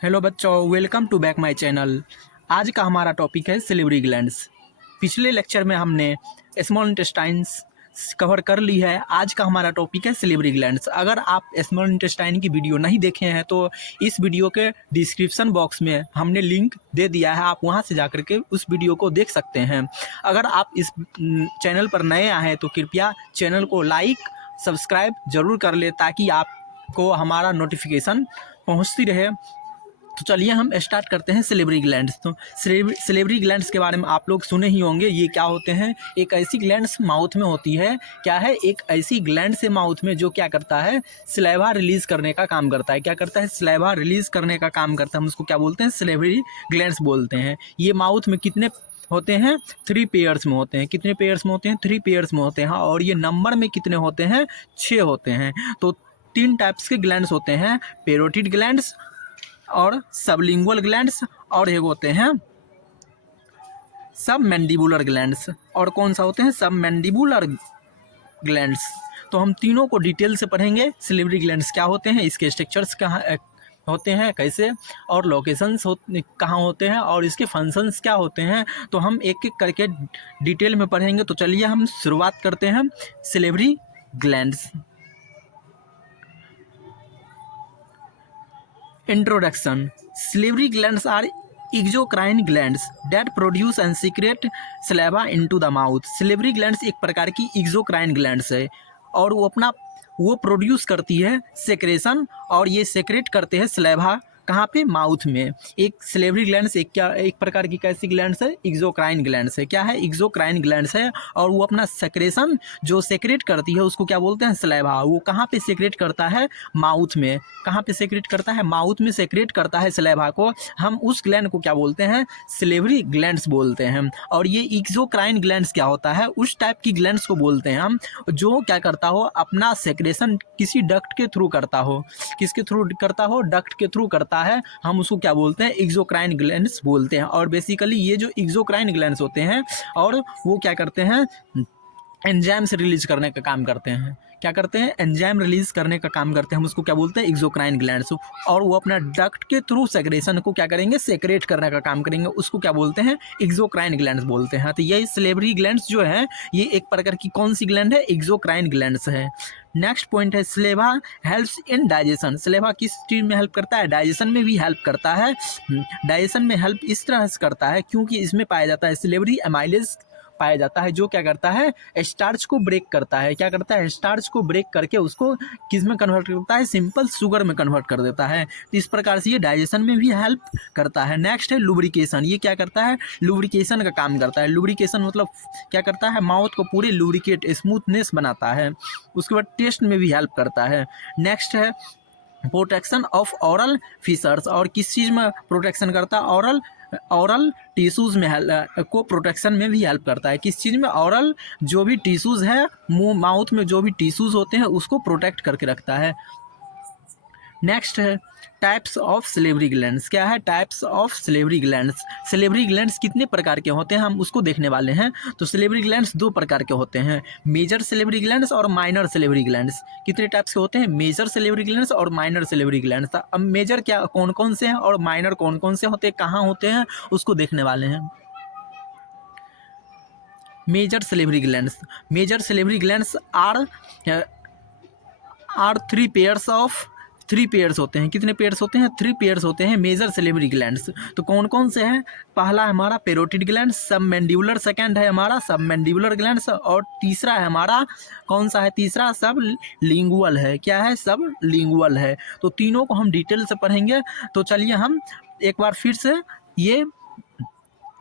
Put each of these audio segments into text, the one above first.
Hello बच्चों, welcome to back my channel. आज का हमारा टॉपिक है सिलिवरी ग्लैंड्स। पिछले लेक्चर में हमने स्मॉल इंटेस्टाइन्स कवर कर ली है। आज का हमारा टॉपिक है सिलिवरी ग्लैंड्स। अगर आप स्मॉल इंटेस्टाइन की वीडियो नहीं देखे हैं तो इस वीडियो के डिस्क्रिप्शन बॉक्स में हमने लिंक दे दिया है, आप वहां से जाकर के उस वीडियो को देख सकते हैं। अगर आप इस चैनल पर नए आए हैं तो कृपया चैनल को लाइक सब्सक्राइब जरूर कर ले ताकि आपको हमारा नोटिफिकेशन पहुंचती रहे। तो चलिए हम स्टार्ट करते हैं सिलिवरी ग्लैंड्स। तो सिलिवरी ग्लैंड्स के बारे में आप लोग सुने ही होंगे। ये क्या होते हैं? एक ऐसी ग्लैंड्स माउथ में होती है। क्या है? एक ऐसी ग्लैंड से माउथ में जो क्या करता है, सलाइवा रिलीज करने का काम करता है। क्या करता है? सलाइवा रिलीज करने का काम करता है। हम उसको क्या बोलते हैं? सिलिवरी ग्लैंड्स बोलते हैं। ये माउथ में कितने होते हैं? 3 पेयर्स में होते हैं। कितने पेयर्स में होते हैं? 3 पेयर्स में होते हैं। और ये नंबर में कितने होते हैं? 6 होते हैं। तो 3 टाइप्स के ग्लैंड्स होते हैं, पेरोटिड ग्लैंड्स और सबलिंगुअल ग्लैंड्स, और एक होते हैं सब मैंडिबुलर ग्लैंड्स। और कौन सा होते हैं? सब मैंडिबुलर ग्लैंड्स। तो हम तीनों को डिटेल से पढ़ेंगे। सिलिवरी ग्लैंड्स क्या होते हैं, इसके स्ट्रक्चर्स कहाँ होते हैं, कैसे, और लोकेशंस कहाँ होते हैं, और इसके फंक्शंस क्या होते हैं। तो हम एक एक करके डिटेल में पढ़ेंगे। तो चलिए हम शुरुआत करते हैं सिलिवरी glands. Introduction. Salivary glands are exocrine glands that produce and secrete saliva into the mouth. Salivary glands एक प्रकार की exocrine glands है और वो प्रोड्यूस करती है सेक्रेशन, और ये सेक्रेट करते हैं सलेवा कहाँ पे? माउथ में। एक सिलिवरी ग्लैंड्स एक प्रकार की कैसी ग्लैंड्स है? एक्सोक्राइन ग्लैंड्स है। क्या है? एक्सोक्राइन ग्लैंड्स है। और वो अपना सेक्रेशन जो सेक्रेट करती है उसको क्या बोलते हैं? सलाइवा। वो कहाँ पे सेक्रेट करता है? माउथ में। कहाँ पे सेक्रेट करता है? माउथ में सेक्रेट करता है सलाइवा को। हम उस ग्लैंड को क्या बोलते हैं? सिलिवरी ग्लैंड्स बोलते हैं। और ये एक्सोक्राइन ग्लैंड्स क्या होता है? उस टाइप की ग्लैंड्स को बोलते हैं हम जो क्या करता हो, अपना सेक्रेशन किसी डक्ट के थ्रू करता हो। किसके थ्रू करता हो? डक्ट के थ्रू करता है। हम उसको क्या बोलते हैं? एक्सोक्राइन ग्लैंड्स बोलते हैं। और बेसिकली ये जो एक्सोक्राइन ग्लैंड्स होते हैं और वो क्या करते हैं? एंजाइम्स रिलीज करने का काम करते हैं। क्या करते हैं? एंजाइम रिलीज करने का काम करते हैं। हम उसको क्या बोलते हैं? Exocrine glands. और वो अपना डक्ट के थ्रू सेक्रेशन को क्या करेंगे? सेक्रेट करने का काम करेंगे। उसको क्या बोलते हैं? एक्सोक्राइन ग्लैंड्स बोलते हैं। तो यही सिलिवरी ग्लैंड्स जो है ये एक प्रकार की कौन सी ग्लैंड है? एक्सोक्राइन ग्लैंड्स है। नेक्स्ट पॉइंट है saliva helps in digestion. Saliva किस चीज़ में हेल्प करता है? डाइजेशन में भी हेल्प करता है। डाइजेशन में हेल्प इस तरह से करता है क्योंकि इसमें पाया जाता है सिलिवरी एमाइलेज पाया जाता है, जो क्या करता है? स्टार्च को ब्रेक करता है। क्या करता है? स्टार्च को ब्रेक करके उसको किस में कन्वर्ट करता है? सिंपल शुगर में कन्वर्ट कर देता है। तो इस प्रकार से ये डाइजेशन में भी हेल्प करता है। नेक्स्ट है लुब्रिकेशन। ये क्या करता है? लुब्रिकेशन का काम करता है। लुब्रिकेशन मतलब क्या करता है? माउथ को पूरे लुब्रिकेट स्मूथनेस बनाता है। उसके बाद टेस्ट में भी हेल्प करता है। नेक्स्ट है प्रोटेक्शन ऑफ ऑरल फिशर्स। और किस चीज़ में प्रोटेक्शन करता है? ऑरल टिश्यूज़ में को प्रोटेक्शन में भी हेल्प करता है। किस चीज़ में? ऑरल जो भी टिश्यूज़ है, मुंह माउथ में जो भी टिश्यूज़ होते हैं उसको प्रोटेक्ट करके रखता है। नेक्स्ट है टाइप्स ऑफ सिलिवरी ग्लैंड्स। क्या है? Types of salivary glands. Salivary glands कितने प्रकार के होते हैं हम उसको देखने वाले हैं। तो सिलिवरी ग्लैंड्स 2 प्रकार के होते हैं, मेजर सिलिवरी ग्लैंड्स और माइनर सिलिवरी ग्लैंड्स। कितने टाइप्स के होते हैं? मेजर सिलिवरी ग्लैंड्स और माइनर सिलिवरी ग्लैंड्स। अब मेजर क्या कौन कौन से हैं और माइनर कौन कौन से होते हैं, कहाँ होते हैं, उसको देखने वाले हैं। Major salivary glands. Major salivary glands are 3 pairs होते हैं। कितने पेयर्स होते हैं? 3 पेयर्स होते हैं मेजर सिलिवरी ग्लैंड्स। तो कौन कौन से हैं? पहला है हमारा पेरोटिड ग्लैंड, सब मैंडिबुलर। सेकंड है हमारा सब मैंडिबुलर ग्लैंड्स। और तीसरा है हमारा कौन सा है? तीसरा सब लिंगुअल है। क्या है? सब लिंगुअल है। तो तीनों को हम डिटेल से पढ़ेंगे। तो चलिए हम एक बार फिर से ये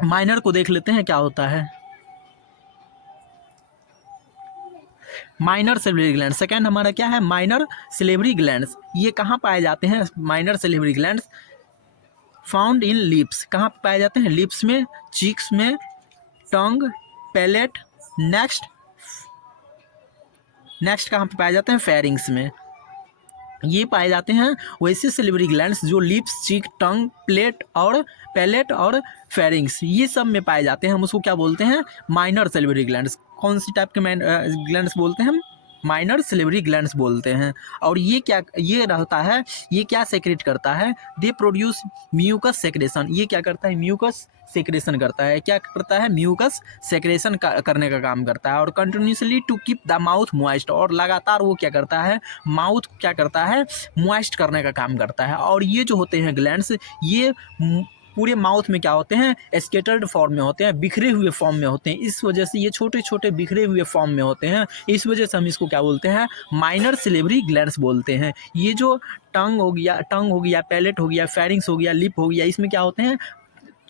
माइनर को देख लेते हैं क्या होता है। Minor सिलिवरी gland. सेकंड हमारा क्या है? Minor salivary glands. ये कहाँ पाए जाते हैं? Minor salivary glands found in lips. कहाँ पाए जाते हैं? लिप्स में, चीक्स में, टंग, पैलेट। नेक्स्ट कहाँ पे पाए जाते हैं? फेरिंग्स में। ये पाए जाते हैं वैसे सिलिवरी ग्लैंड्स जो लिप्स, चीक, टंग, पैलेट और फेरिंग्स ये सब में पाए जाते हैं। हम उसको क्या बोलते हैं? Minor salivary glands. कौन सी टाइप के ग्लैंड्स बोलते हैं हम? माइनर सिलेवरी ग्लैंड्स बोलते हैं। और ये रहता है, ये क्या सेक्रेट करता है, दे प्रोड्यूस म्यूकस सेक्रेशन। ये क्या करता है, म्यूकस सेक्रेशन करता है। क्या करता है, म्यूकस सेक्रेशन करने का काम करता है। और continuously to keep the mouth moist, और लगातार वो क्या करता है, माउथ क्या करता है, मॉइस्ट करने का काम करता है। और ये जो होते हैं ग्लैंड्स, ये पूरे माउथ में क्या होते हैं, स्केटर्ड फॉर्म में होते हैं, बिखरे हुए फॉर्म में होते हैं। इस वजह से ये छोटे छोटे बिखरे हुए फॉर्म में होते हैं। इस वजह से हम इसको क्या बोलते हैं, माइनर सिलेवरी ग्लैंड्स बोलते हैं। ये जो टंग हो गया, पैलेट हो गया, फेरिंग्स हो गया, लिप हो गया, इसमें क्या होते हैं,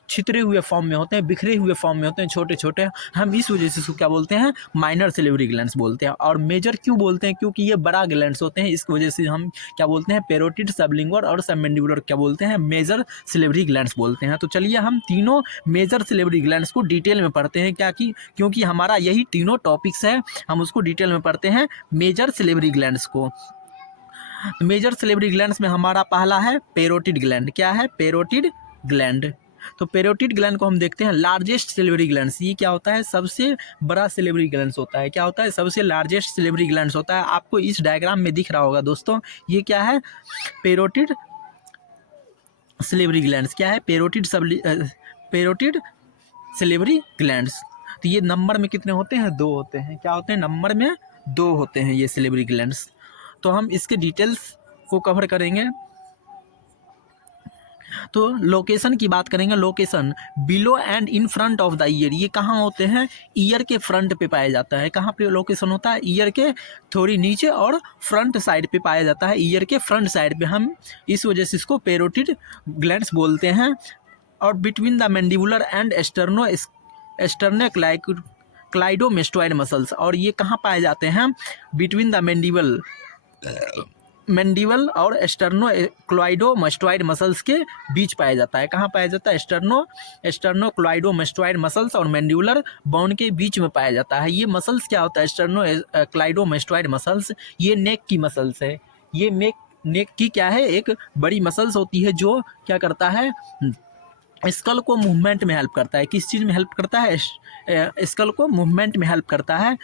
छितरे हुए फॉर्म में होते हैं, बिखरे हुए फॉर्म में होते हैं, छोटे छोटे। हम इस वजह से इसको क्या बोलते हैं, माइनर सिलेवरी ग्लैंड्स बोलते हैं। और मेजर क्यों बोलते हैं, क्योंकि ये बड़ा ग्लैंड्स होते हैं, इस वजह से हम क्या बोलते हैं, पेरोटिड, सबलिंगुअल और सबमैंडिबुलर क्या बोलते हैं, मेजर सिलेवरी ग्लैंड्स बोलते हैं। तो चलिए हम तीनों मेजर सिलेवरी ग्लैंड्स को डिटेल में पढ़ते हैं, क्योंकि हमारा यही तीनों टॉपिक्स है, हम उसको डिटेल में पढ़ते हैं, मेजर सिलेवरी ग्लैंड्स को। मेजर सिलेवरी ग्लैंड्स में हमारा पहला है पेरोटिड ग्लैंड। क्या है, पेरोटिड ग्लैंड। तो पेरोटिड ग्लैंड को हम देखते हैं, लार्जेस्ट सिलेवरी ग्लैंड्स। ये क्या होता है, सबसे बड़ा सिलेवरी ग्लैंड्स होता है। क्या होता है, सबसे लार्जेस्ट सिलेवरी ग्लैंड्स होता है। आपको इस डायग्राम में दिख रहा होगा दोस्तों, ये क्या है, पेरोटिड सिलेवरी ग्लैंड्स। क्या है, पेरोटिड सिलेवरी ग्लैंड्स। तो ये नंबर में कितने होते हैं, 2 होते हैं। क्या होते हैं, नंबर में 2 होते हैं ये सिलेवरी ग्लैंड्स। तो हम इसके डिटेल्स को कवर करेंगे। तो लोकेशन की बात करेंगे, location below and in front of the year. ये कहाँ होते हैं, ईयर के फ्रंट पे पाया जाता है। कहाँ पे लोकेशन होता है, ईयर के थोड़ी नीचे और फ्रंट साइड पे पाया जाता है, ईयर के फ्रंट साइड पे। हम इस वजह से इसको पेरोटिड ग्लैंड्स बोलते हैं। और between the mandibular and sternocleidomastoid muscles. और ये कहाँ पाए जाते हैं, बिटवीन द मैंडिबल और एस्टर्नो क्लाइडोमेस्टोइड मसल्स के बीच पाया जाता है। कहाँ पाया जाता है, एस्टर्नो क्लाइडोमेस्टोइड मसल्स और मैंडिबुलर बोन के बीच में पाया जाता है। ये मसल्स क्या होता है, एस्टर्नो क्लाइडोमेस्टोइड मसल्स, ये नेक की मसल्स है। ये नेक की क्या है, एक बड़ी मसल्स होती है, जो क्या करता है, स्कल को मूवमेंट में हेल्प करता है। किस चीज़ में हेल्प करता है, स्कल को मूवमेंट में हेल्प करता है।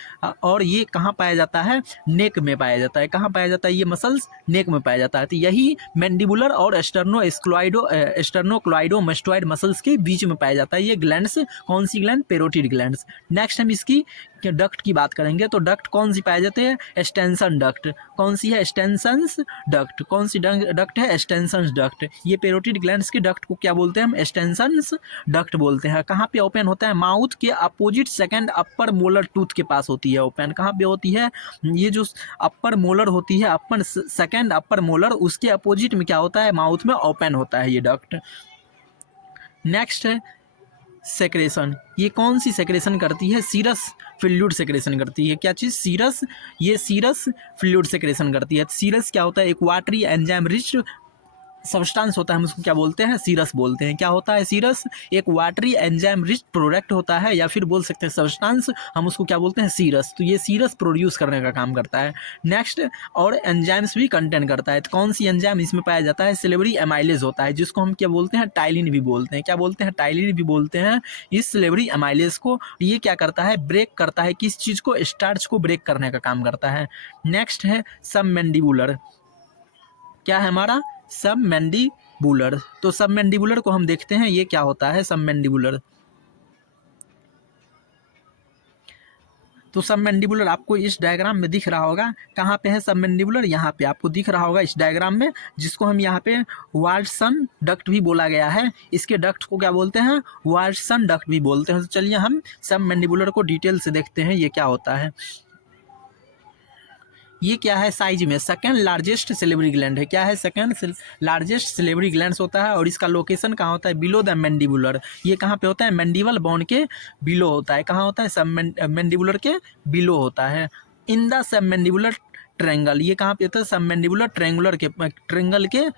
और ये कहाँ पाया जाता है, नेक में पाया जाता है। कहाँ पाया जाता है, ये मसल्स नेक में पाया जाता है। तो यही मैंडिबुलर और एस्टर्नो क्लाइडोमेस्टोइड मसल्स के बीच में पाया जाता है ये ग्लैंड्स। कौन सी ग्लैंड, पेरोटिड ग्लैंड्स। नेक्स्ट हम इसकी डक्ट की बात करेंगे। तो डक्ट कौन सी पाए जाते हैं, एक्सटेंशन डक्ट। कौन सी है, एक्सटेंशंस डक्ट। कौन सी डक्ट है, एक्सटेंशंस डक्ट। ये पेरोटिड ग्लैंड्स की डक्ट को क्या बोलते हैं हम, एक्सटेंशंस डक्ट बोलते हैं। कहाँ पे ओपन होता है, माउथ के अपोजिट सेकंड अपर मोलर टूथ के पास होती है ओपन। कहाँ पे होती है, ये जो अपर मोलर होती है, अपर सेकंड अपर मोलर, उसके अपोजिट में क्या होता है, माउथ में ओपन होता है ये डक्ट। नेक्स्ट है सेक्रेशन। ये कौन सी सेक्रेशन करती है, सीरस फ्लूइड सेक्रेशन करती है। क्या चीज़, सीरस, ये सीरस फ्लूइड सेक्रेशन करती है। सीरस क्या होता है, एक वाटरी एंजाइम रिच सब्सटेंस होता है, हम उसको क्या बोलते हैं, सीरस बोलते हैं। क्या होता है सीरस, एक वाटरी एंजाइम रिच प्रोडक्ट होता है, या फिर बोल सकते हैं सब्सटेंस, हम उसको क्या बोलते हैं, सीरस। तो ये सीरस प्रोड्यूस करने का काम करता है। नेक्स्ट, और एंजाइम्स भी कंटेन करता है। तो कौन सी एंजाइम इसमें पाया जाता है, सिलेवरी एमाइलेज होता है, जिसको हम क्या बोलते हैं, टाइलिन भी बोलते हैं। क्या बोलते हैं, टाइलिन भी बोलते हैं इस सिलेवरी एमाइलेज को। ये क्या करता है, ब्रेक करता है, किस चीज़ को, स्टार्च को ब्रेक करने का काम करता है। नेक्स्ट है सबमैंडिबुलर। क्या है हमारा, सबमैंडिबुलर। तो सबमैंडिबुलर को हम देखते हैं, ये क्या होता है सबमैंडिबुलर। तो सबमैंडिबुलर आपको इस डायग्राम में दिख रहा होगा। कहाँ पे है सबमैंडिबुलर, यहाँ पे आपको दिख रहा होगा इस डायग्राम में, जिसको हम यहाँ पे वाल्सन डक्ट भी बोला गया है। इसके डक्ट को क्या बोलते हैं, वाल्सन डक्ट भी बोलते हैं। तो चलिए हम सबमैंडिबुलर को डिटेल से देखते हैं, ये क्या होता है। ये क्या है, साइज में सेकंड लार्जेस्ट सिलेवरी ग्लैंड है। क्या है, सेकंड लार्जेस्ट सिलेवरी ग्लैंड्स होता है। और इसका लोकेशन कहाँ होता है, बिलो द मैंडिबुलर। ये कहाँ पे होता है, मैंडिबल बोन के बिलो होता है। कहाँ होता है, सब मैंडिबुलर के बिलो होता है। In the sub mandibular triangle. ये कहाँ पे होता है, सब मैंडिबुलर ट्रेंगल के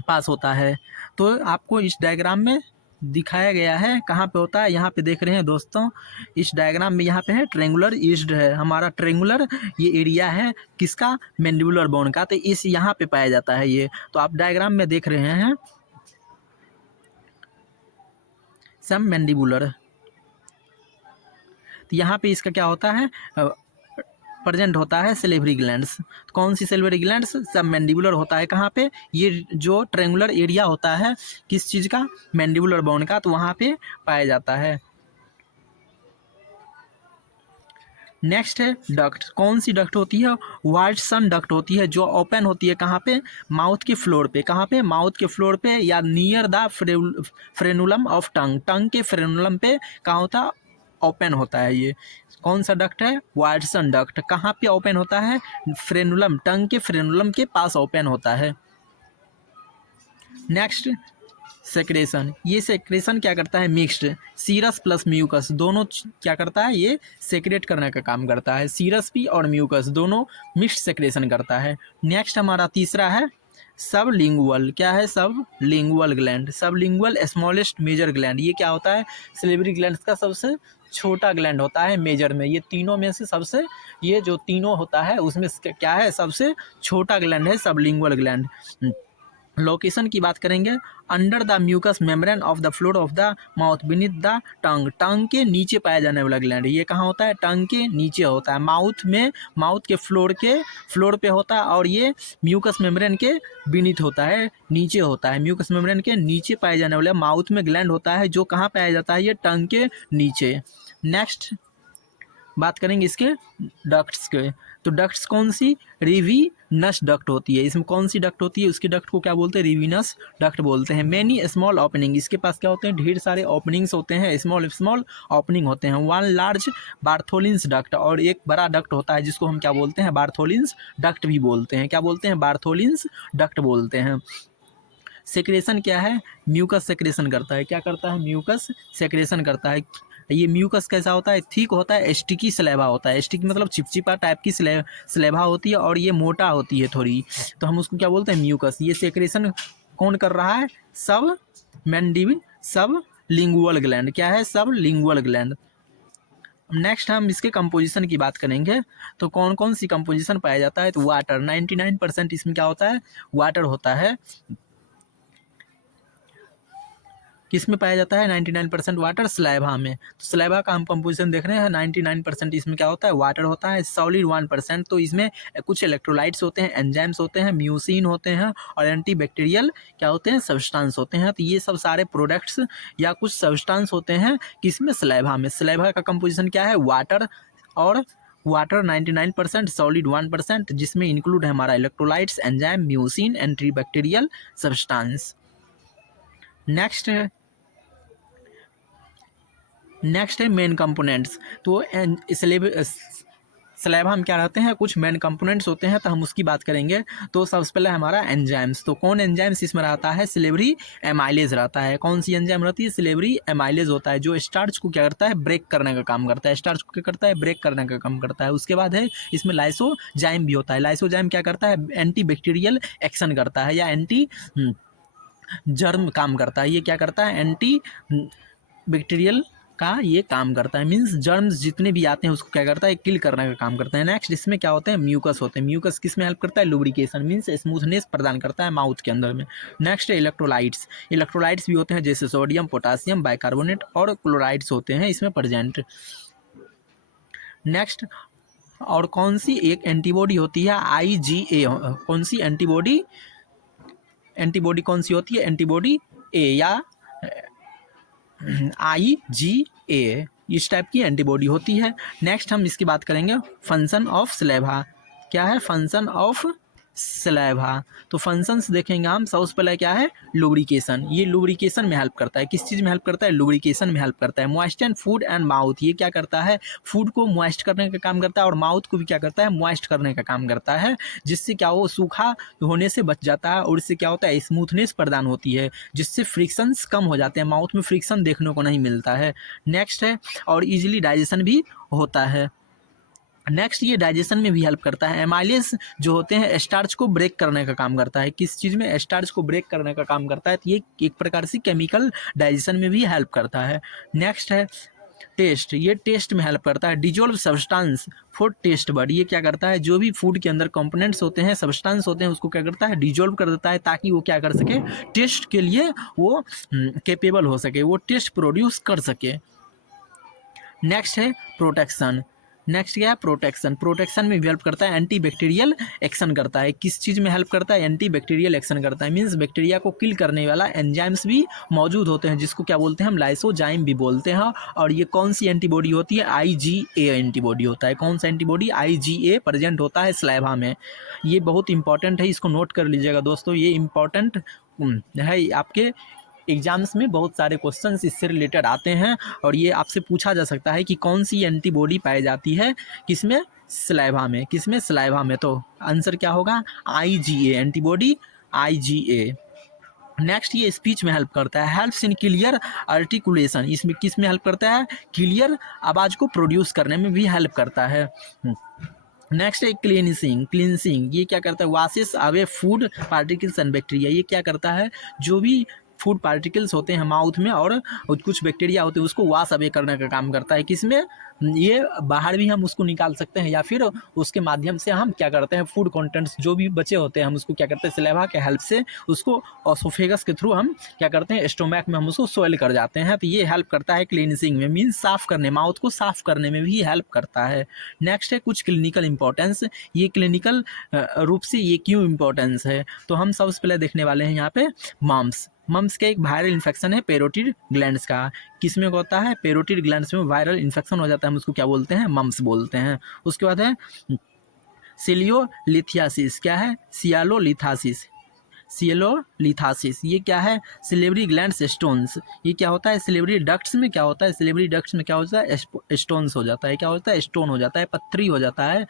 पास होता है। तो आपको इस डायग्राम में दिखाया गया है, कहाँ पे होता है, यहाँ पे देख रहे हैं दोस्तों, इस डायग्राम में यहाँ पे है ट्रेंगुलर ईस्ड है हमारा। ट्रेंगुलर ये एरिया है किसका, मैंडिबुलर बोन का। तो इस यहाँ पे पाया जाता है ये। तो आप डायग्राम में देख रहे हैं सब मैंडिबुलर। तो यहाँ पे इसका क्या होता है, प्रेजेंट होता है सिलेवरी ग्लैंड्स। कौन सी सिलेवरी ग्लैंड्स? सब मैंडिबुलर होता है। कहाँ पे? ये जो ट्रेंगुलर एरिया होता है किस चीज़ का? मैंडिबुलर बोन का, तो वहाँ पे पाया जाता है। नेक्स्ट है डक्ट। कौन सी डक्ट होती है? वाटसन डक्ट होती है, जो ओपन होती है कहाँ पे? माउथ के फ्लोर पे। कहाँ पे? माउथ के फ्लोर पे या near the frenulum of tongue. Tongue के फ्रेनुलम पे कहाँ होता? ओपन होता है। ये कौन सा डक्ट है? Watson duct. कहाँ पे ओपन होता है? फ्रेनुलम, टंग के फ्रेनुलम के पास ओपन होता है। Next secretion. ये सेक्रेशन क्या करता है? मिक्स्ड सीरस प्लस म्यूकस दोनों क्या करता है? ये सेक्रेट करने का काम करता है। सीरस भी और म्यूकस दोनों मिक्स्ड सेक्रेशन करता है। नेक्स्ट हमारा तीसरा है सबलिंगुअल। क्या है? Sublingual gland. Sublingual smallest major gland. ये क्या होता है? सिलेवरी ग्लैंड का सबसे छोटा ग्लैंड होता है मेजर में। ये तीनों में से सबसे, ये जो तीनों होता है उसमें क्या है? सबसे छोटा ग्लैंड है सबलिंगुअल ग्लैंड। लोकेशन की बात करेंगे, under the mucous membrane of the floor of the mouth beneath the tongue. Tongue के नीचे पाया जाने वाला ग्लैंड। ये कहाँ होता है? टंग के नीचे होता है। माउथ में, माउथ के फ्लोर पे होता है, और ये म्यूकस मेम्ब्रेन के बीनीथ होता है, नीचे होता है। म्यूकस मेम्ब्रेन के नीचे पाए जाने वाले माउथ में ग्लैंड होता है, जो कहाँ पाया जाता है? ये टंग के नीचे। नेक्स्ट बात करेंगे इसके डक्ट्स के। तो डक्ट्स कौन सी? रिवीनस डक्ट होती है। इसमें कौन सी डक्ट होती है? उसकी डक्ट को क्या बोलते हैं? रिवीनस डक्ट बोलते हैं। Many small opening. इसके पास क्या होते हैं? ढेर सारे ओपनिंग्स होते हैं, स्मॉल स्मॉल ओपनिंग होते हैं। वन लार्ज बार्थोलिन्स डक्ट, और एक बड़ा डक्ट होता है जिसको हम क्या बोलते हैं? बार्थोलिन्स डक्ट भी बोलते हैं। क्या बोलते हैं? बार्थोलिन्स डक्ट बोलते हैं। सेक्रेशन क्या है? म्यूकस सेक्रेशन करता है। क्या करता है? म्यूकस सेक्रेशन करता है। ये म्यूकस कैसा होता है? थिक होता है, स्टिकी स्लेबा होता है। स्टिक मतलब चिपचिपा टाइप की स्लेबा होती है, और ये मोटा होती है थोड़ी, तो हम उसको क्या बोलते हैं? म्यूकस। ये सेक्रेशन कौन कर रहा है? सब मैंडिबल, सब लिंगुअल ग्लैंड। क्या है? सब लिंगुअल ग्लैंड। नेक्स्ट हम इसके कंपोजिशन की बात करेंगे। तो कौन कौन सी कंपोजिशन पाया जाता है? तो वाटर 99% इसमें क्या होता है? वाटर होता है। किस में पाया जाता है? 99% वाटर स्लैबा में। तो स्लैबा का हम कंपोजिशन देख रहे हैं, 99% इसमें क्या होता है? वाटर होता है। सॉलिड 1%। तो इसमें कुछ इलेक्ट्रोलाइट्स होते हैं, एंजाइम्स होते हैं, म्यूसिन होते हैं, और एंटीबैक्टीरियल क्या होते हैं? सब्सटेंस होते हैं। तो ये सब सारे प्रोडक्ट्स या कुछ सब्सटेंस होते हैं किसमें? स्लैबा में। स्लैबा का कंपोजिशन क्या है? वाटर, और वाटर 99%, सॉलिड 1%, जिसमें इंक्लूड है हमारा electrolytes, enzyme, mucin, antibacterial substance. Next है मेन कंपोनेंट्स। तो स्लेबा में क्या रहते हैं? कुछ मेन कंपोनेंट्स होते हैं, तो हम उसकी बात करेंगे। तो सबसे पहले हमारा एंजाइम्स। तो कौन एंजाइम्स इसमें रहता है? सिलेवरी एमाइलेज रहता है। कौन सी एंजाइम रहती है? सिलेवरी एमाइलेज होता है, जो स्टार्च को क्या करता है? ब्रेक करने का काम करता है। स्टार्च को क्या करता है? ब्रेक करने का काम करता है। उसके बाद है इसमें लाइसोजाइम भी होता है। लाइसोजाइम क्या करता है? एंटी बैक्टीरियल एक्शन करता है, या एंटी जर्म काम करता है। ये क्या करता है? एंटी बैक्टीरियल का ये काम करता है। मीन्स जर्म्स जितने भी आते हैं उसको क्या करता है? किल करने का काम करता है। नेक्स्ट इसमें क्या होते हैं? म्यूकस होते हैं। म्यूकस किस में हेल्प करता है? लुब्रिकेशन, मीन्स स्मूथनेस प्रदान करता है माउथ के अंदर में। नेक्स्ट है इलेक्ट्रोलाइट्स। इलेक्ट्रोलाइट्स भी होते हैं, जैसे सोडियम, पोटासियम, बाइकार्बोनेट और क्लोराइड्स होते हैं इसमें प्रेजेंट। नेक्स्ट, और कौन सी एक एंटीबॉडी होती है? IgA। कौन सी एंटीबॉडी? एंटीबॉडी कौन सी होती है? एंटीबॉडी ए या IgA, इस टाइप की एंटीबॉडी होती है। नेक्स्ट हम इसकी बात करेंगे फंक्शन ऑफ स्लेबा। क्या है? Function of saliva. तो फंक्शंस देखेंगे हम। सबसे पहले क्या है? लुब्रिकेशन। ये लुब्रिकेशन में हेल्प करता है। किस चीज़ में हेल्प करता है? लुब्रिकेशन में हेल्प करता है। Moisture food and mouth. ये क्या करता है? फूड को मॉइस्ट करने का काम करता है, और माउथ को भी क्या करता है? मॉइस्ट करने का काम करता है, जिससे क्या हो? सूखा होने से बच जाता है, और इससे क्या होता है? स्मूथनेस प्रदान होती है, जिससे फ्रिक्शंस कम हो जाते हैं। माउथ में फ्रिक्शन देखने को नहीं मिलता है। नेक्स्ट है, और इजीली डाइजेशन भी होता है। नेक्स्ट, ये डाइजेशन में भी हेल्प करता है। एमाइलेज जो होते हैं स्टार्च को ब्रेक करने का काम करता है। किस चीज़ में? स्टार्च को ब्रेक करने का काम करता है। तो ये एक प्रकार से केमिकल डाइजेशन में भी हेल्प करता है। नेक्स्ट है टेस्ट। ये टेस्ट में हेल्प करता है। Dissolve substance for taste bud. ये क्या करता है? जो भी फूड के अंदर कंपोनेंट्स होते हैं, सब्सटेंस होते हैं, उसको क्या करता है? डिजोल्व कर देता है, ताकि वो क्या कर सके? टेस्ट के लिए वो कैपेबल हो सके, वो टेस्ट प्रोड्यूस कर सके। नेक्स्ट है प्रोटेक्शन। नेक्स्ट क्या है, प्रोटेक्शन। प्रोटेक्शन में भी हेल्प करता है, एंटी बैक्टीरियल एक्शन करता है। किस चीज़ में हेल्प करता है, एंटी बैक्टीरियल एक्शन करता है। मीन्स बैक्टीरिया को किल करने वाला एंजाइम्स भी मौजूद होते हैं, जिसको क्या बोलते हैं हम, लाइसोजाइम भी बोलते हैं। और ये कौन सी एंटीबॉडी होती है, IgA एंटीबॉडी होता है। कौन सा एंटीबॉडी, IgA प्रेजेंट होता है स्लैवा में। ये बहुत इंपॉर्टेंट है, इसको नोट कर लीजिएगा दोस्तों, ये इंपॉर्टेंट है। आपके एग्जाम्स में बहुत सारे क्वेश्चंस इससे रिलेटेड आते हैं, और ये आपसे पूछा जा सकता है कि कौन सी एंटीबॉडी पाई जाती है किसमें, स्लाइवा में। किसमें, स्लाइवा में। तो आंसर क्या होगा, IgA एंटीबॉडी, IgA। नेक्स्ट ये स्पीच में हेल्प करता है, हेल्प्स इन क्लियर आर्टिकुलेशन। इसमें किस में हेल्प करता है, क्लियर आवाज़ को प्रोड्यूस करने में भी हेल्प करता है। नेक्स्ट है क्लींसिंग। क्लींसिंग ये क्या करता है, washes away food particles and bacteria. ये क्या करता है, जो भी फूड पार्टिकल्स होते हैं माउथ में और कुछ बैक्टीरिया होते हैं उसको वॉश अवे करने का काम करता है। किसमें, ये बाहर भी हम उसको निकाल सकते हैं, या फिर उसके माध्यम से हम क्या करते हैं, फूड कंटेंट्स जो भी बचे होते हैं हम उसको क्या करते हैं, सलेवा के हेल्प से उसको ऑसोफेगस के थ्रू हम क्या करते हैं, स्टोमैक में हम उसको स्वेल कर जाते हैं। तो ये हेल्प करता है क्लींसिंग में, मीन्स साफ करने, माउथ को साफ करने में भी हेल्प करता है। नेक्स्ट है कुछ क्लिनिकल इंपॉर्टेंस। ये क्लिनिकल रूप से ये क्यों इंपॉर्टेंस है, तो हम सबसे पहले देखने वाले हैं यहाँ पे मम्स। मम्स का एक वायरल इन्फेक्शन है पेरोटिड ग्लैंड्स का। किसमें होता है, पेरोटिड ग्लैंड्स में वायरल इन्फेक्शन हो जाता है, हम उसको क्या बोलते हैं, मम्स बोलते हैं। उसके बाद है सिलियोलिथियासिस। क्या है, सियालोलिथासिस, सिलोलिथासिस। ये क्या है, सिलेवरी ग्लैंड्स स्टोन्स। ये क्या होता है, सिलेवरी डक्ट्स में क्या होता है, सिलेवरी डक्ट्स में क्या होता है, स्टोन्स हो जाता है। क्या होता है, स्टोन हो जाता है, पत्थरी हो जाता है।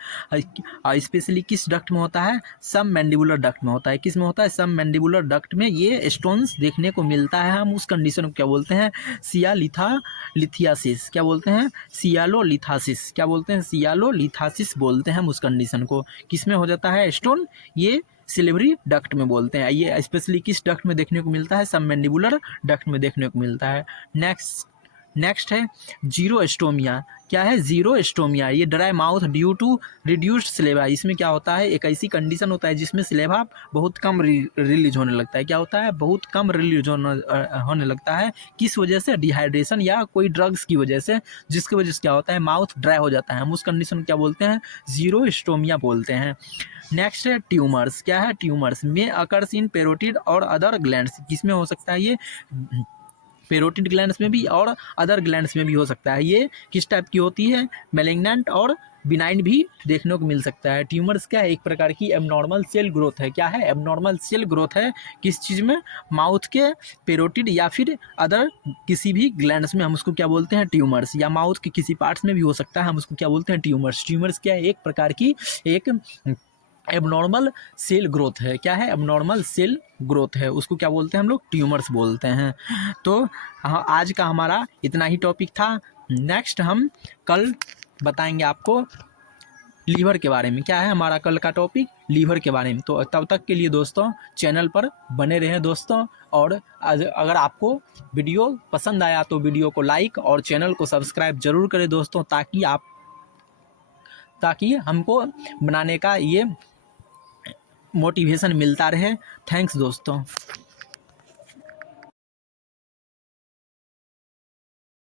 स्पेशली किस डक्ट में होता है, सब मैंडिबुलर डक्ट में होता है। किस में होता है, सब मैंडिबुलर डक्ट में ये स्टोन्स देखने को मिलता है। हम उस कंडीशन को क्या बोलते हैं, सियालिथियासिस। क्या बोलते हैं, सियालोलिथासिस। क्या बोलते हैं, सियालोलिथासिस बोलते हैं हम उस कंडीशन को। किस में हो जाता है स्टोन, ये सिलेवरी डक्ट में बोलते हैं। ये स्पेशली किस डक्ट में देखने को मिलता है, सबमैंडिबुलर डक्ट में देखने को मिलता है। नेक्स्ट है जीरोस्टोमिया। क्या है, जीरोस्टोमिया। ये dry mouth due to reduced saliva. इसमें क्या होता है, एक ऐसी कंडीशन होता है जिसमें स्लेवा बहुत कम रिलीज होने लगता है। क्या होता है, बहुत कम रिलीज होने लगता है। किस वजह से, डिहाइड्रेशन या कोई ड्रग्स की वजह से, जिसकी वजह से क्या होता है, माउथ ड्राई हो जाता है। हम उस कंडीशन को क्या बोलते हैं, जीरोस्टोमिया बोलते हैं। नेक्स्ट है ट्यूमर्स। क्या है, ट्यूमर्स में अकर्स इन पेरोटिड और अदर ग्लैंड्स। किसमें हो सकता है, ये पेरोटिड ग्लैंड्स में भी और अदर ग्लैंड्स में भी हो सकता है। ये किस टाइप की होती है, मैलिग्नेंट और बिनाइन भी देखने को मिल सकता है। ट्यूमर्स क्या है, एक प्रकार की एबनॉर्मल सेल ग्रोथ है। क्या है, एबनॉर्मल सेल ग्रोथ है। किस चीज़ में, माउथ के पेरोटिड या फिर अदर किसी भी ग्लैंड्स में, हम उसको क्या बोलते हैं, ट्यूमर्स। या माउथ के किसी पार्ट्स में भी हो सकता है, हम उसको क्या बोलते हैं, ट्यूमर्स। ट्यूमर्स क्या है, एक प्रकार की एक एबनॉर्मल सेल ग्रोथ है। क्या है, एबनॉर्मल सेल ग्रोथ है, उसको क्या बोलते हैं हम लोग, ट्यूमर्स बोलते हैं। तो हाँ, आज का हमारा इतना ही टॉपिक था। नेक्स्ट हम कल बताएंगे आपको लीवर के बारे में। क्या है हमारा कल का टॉपिक, लीवर के बारे में। तो तब तक के लिए दोस्तों चैनल पर बने रहें दोस्तों, और अगर आपको वीडियो पसंद आया तो वीडियो को लाइक और चैनल को सब्सक्राइब जरूर करें दोस्तों, ताकि हमको बनाने का ये मोटिवेशन मिलता रहे। थैंक्स दोस्तों।